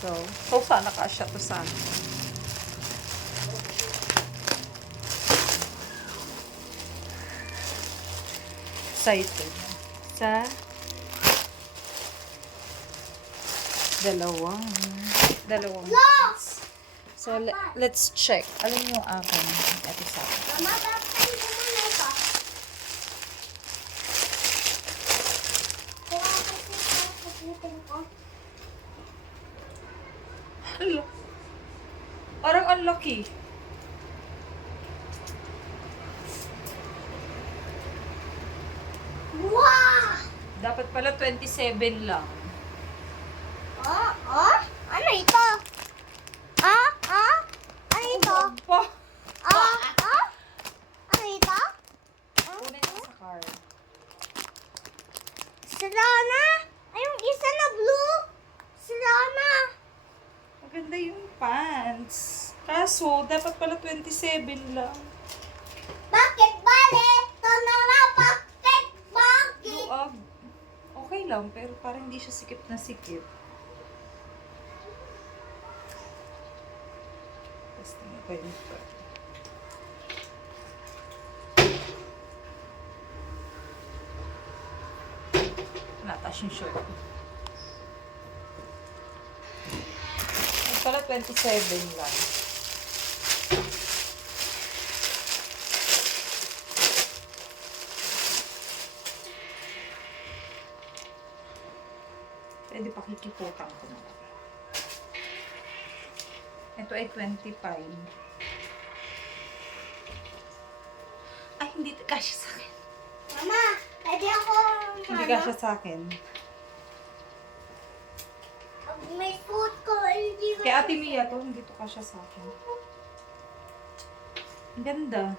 So sana kasya to sana. Excited. Sa dalawang pants. So, let's check. Alam niyo yung akin. Ito sa akin. Mama, bakit mo muna ito? Kaya kasi sasagutin ko. Hala. Parang unlucky. Wow! Dapat pala 27 lang. Oh, oh? Ano ito? Ah? Ah? Ano ito? Pa! Ah? Ah? Ano ito? Kunin ko sa car. Serana? Ay, yung isa na blue. Serana. Maganda yung pants. Kaso, dapat pala 27 lang. Bakit bale? Ito na nga, bakit? Bakit? Luag. Okay lang, pero parang hindi siya sikip na sikip. Tapos tingnan ko yung pa. Natas yung short ko. Ay, pala 27 lang. Pwede pakikiputan ko na lang. Ito ay 25. Ay, hindi kasya sa akin. Mama, pwede ako Hindi kasya sa akin. May food ko, hindi ko. Kaya Ate Mia to, hindi to kasya sa akin. Ang ganda.